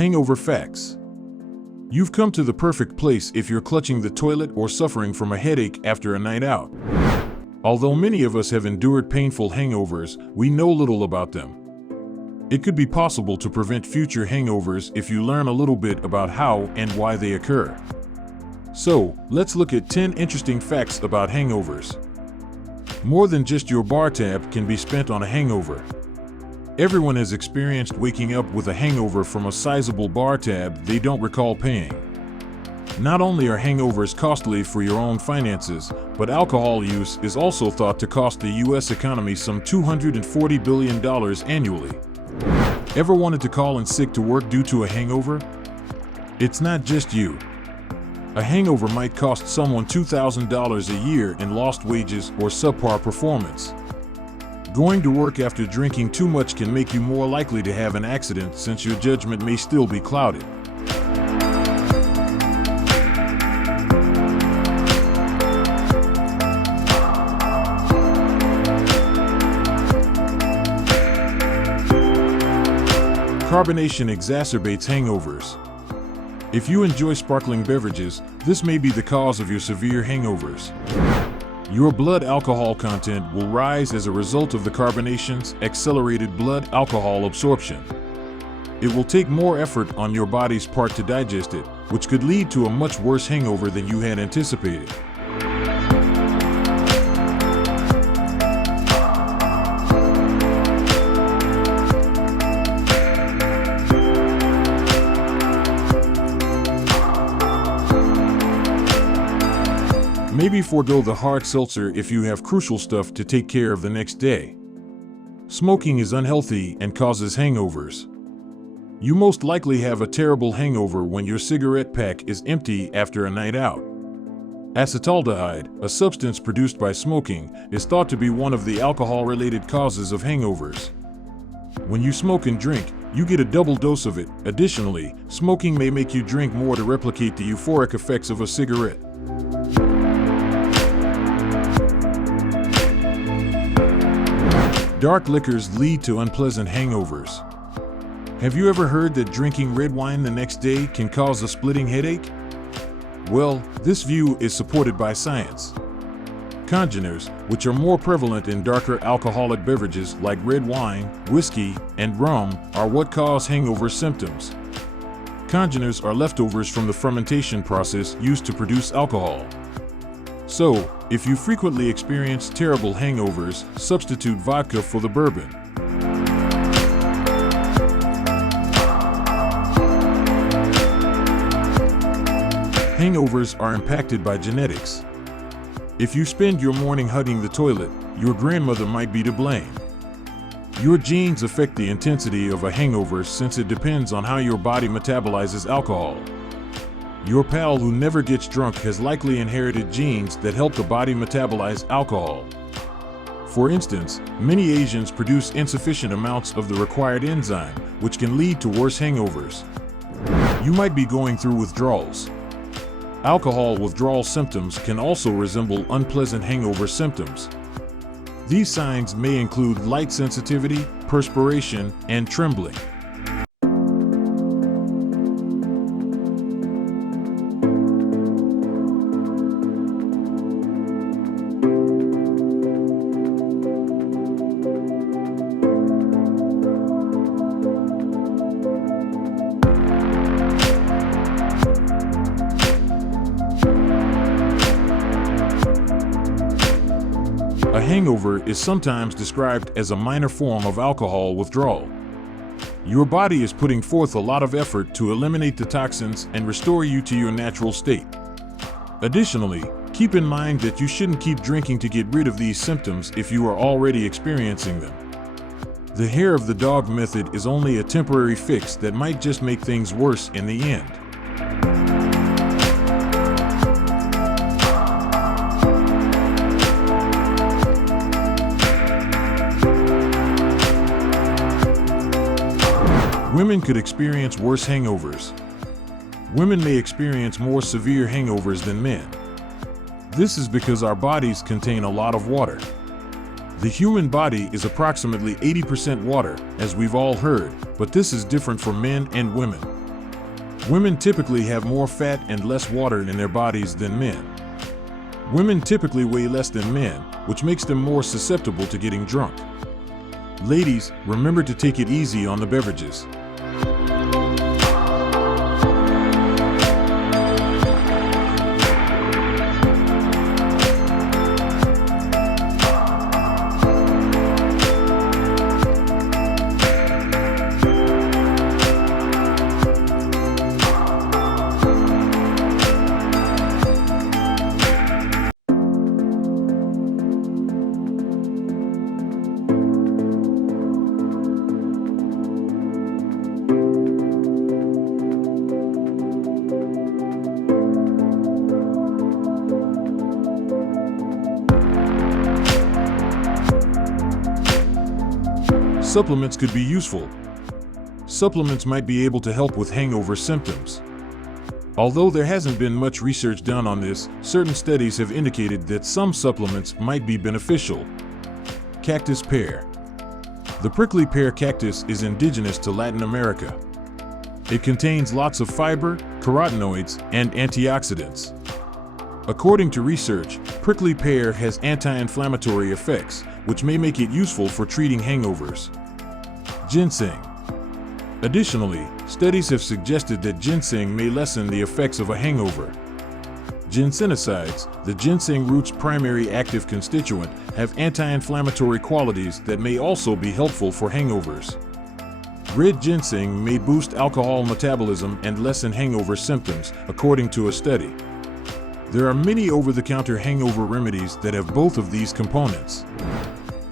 Hangover facts. You've come to the perfect place if you're clutching the toilet or suffering from a headache after a night out. Although many of us have endured painful hangovers, we know little about them. It could be possible to prevent future hangovers if you learn a little bit about how and why they occur. So, let's look at 10 interesting facts about hangovers. More than just your bar tab can be spent on a hangover. Everyone has experienced waking up with a hangover from a sizable bar tab they don't recall paying. Not only are hangovers costly for your own finances, but alcohol use is also thought to cost the U.S. economy some $240 billion annually. Ever wanted to call in sick to work due to a hangover? It's not just you. A hangover might cost someone $2,000 a year in lost wages or subpar performance. Going to work after drinking too much can make you more likely to have an accident since your judgment may still be clouded. Carbonation exacerbates hangovers. If you enjoy sparkling beverages, this may be the cause of your severe hangovers. Your blood alcohol content will rise as a result of the carbonation's accelerated blood alcohol absorption. It will take more effort on your body's part to digest it, which could lead to a much worse hangover than you had anticipated. Maybe forego the hard seltzer if you have crucial stuff to take care of the next day. Smoking is unhealthy and causes hangovers. You most likely have a terrible hangover when your cigarette pack is empty after a night out. Acetaldehyde, a substance produced by smoking, is thought to be one of the alcohol-related causes of hangovers. When you smoke and drink, you get a double dose of it. Additionally, smoking may make you drink more to replicate the euphoric effects of a cigarette. Dark liquors lead to unpleasant hangovers. Have you ever heard that drinking red wine the next day can cause a splitting headache? Well, this view is supported by science. Congeners, which are more prevalent in darker alcoholic beverages like red wine, whiskey, and rum, are what cause hangover symptoms. Congeners are leftovers from the fermentation process used to produce alcohol. So, if you frequently experience terrible hangovers, substitute vodka for the bourbon. Hangovers are impacted by genetics. If you spend your morning hugging the toilet, your grandmother might be to blame. Your genes affect the intensity of a hangover since it depends on how your body metabolizes alcohol. Your pal who never gets drunk has likely inherited genes that help the body metabolize alcohol. For instance, many Asians produce insufficient amounts of the required enzyme, which can lead to worse hangovers. You might be going through withdrawals. Alcohol withdrawal symptoms can also resemble unpleasant hangover symptoms. These signs may include light sensitivity, perspiration, and trembling. A hangover is sometimes described as a minor form of alcohol withdrawal. Your body is putting forth a lot of effort to eliminate the toxins and restore you to your natural state. Additionally, keep in mind that you shouldn't keep drinking to get rid of these symptoms if you are already experiencing them. The hair of the dog method is only a temporary fix that might just make things worse in the end. Women could experience worse hangovers. Women may experience more severe hangovers than men. This is because our bodies contain a lot of water. The human body is approximately 80% water, as we've all heard, but this is different for men and women. Women typically have more fat and less water in their bodies than men. Women typically weigh less than men, which makes them more susceptible to getting drunk. Ladies, remember to take it easy on the beverages. Supplements could be useful. Supplements might be able to help with hangover symptoms. Although there hasn't been much research done on this, certain studies have indicated that some supplements might be beneficial. Cactus pear. The prickly pear cactus is indigenous to Latin America. It contains lots of fiber, carotenoids, and antioxidants. According to research, prickly pear has anti-inflammatory effects, which may make it useful for treating hangovers. Ginseng. Additionally, studies have suggested that ginseng may lessen the effects of a hangover. Ginsenosides, the ginseng root's primary active constituent, have anti-inflammatory qualities that may also be helpful for hangovers. Red ginseng may boost alcohol metabolism and lessen hangover symptoms, according to a study. There are many over-the-counter hangover remedies that have both of these components.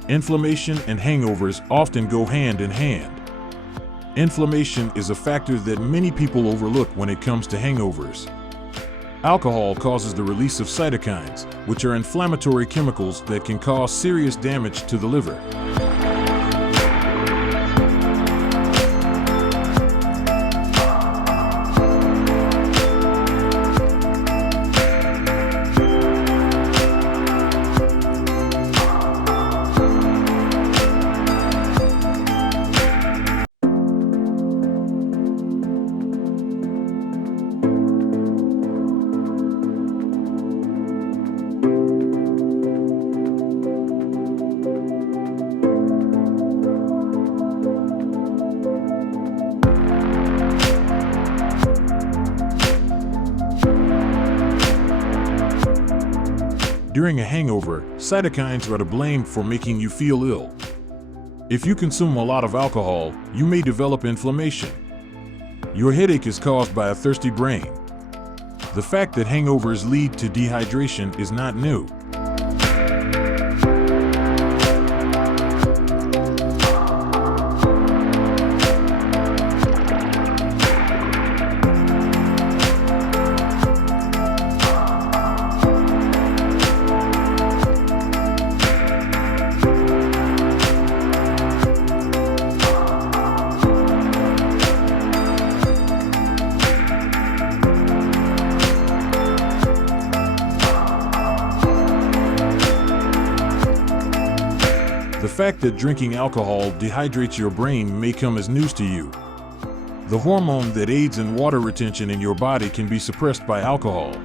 Inflammation and hangovers often go hand in hand. Inflammation is a factor that many people overlook when it comes to hangovers. Alcohol causes the release of cytokines, which are inflammatory chemicals that can cause serious damage to the liver. During a hangover, cytokines are to blame for making you feel ill. If you consume a lot of alcohol, you may develop inflammation. Your headache is caused by a thirsty brain. The fact that hangovers lead to dehydration is not new. The fact that drinking alcohol dehydrates your brain may come as news to you. The hormone that aids in water retention in your body can be suppressed by alcohol.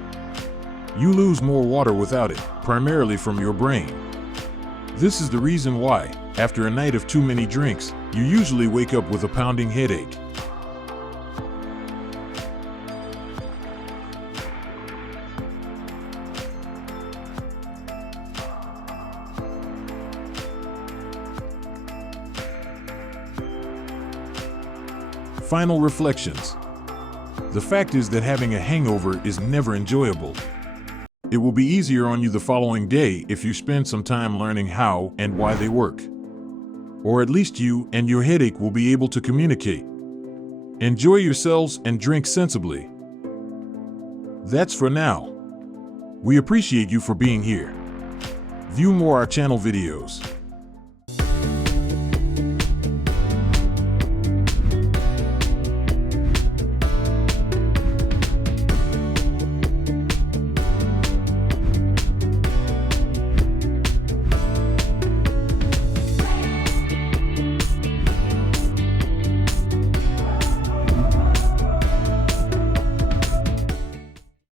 You lose more water without it, primarily from your brain. This is the reason why, after a night of too many drinks, you usually wake up with a pounding headache. Final reflections. The fact is that having a hangover is never enjoyable. It will be easier on you the following day if you spend some time learning how and why they work. Or at least you and your headache will be able to communicate. Enjoy yourselves and drink sensibly. That's for now. We appreciate you for being here. View more our channel videos.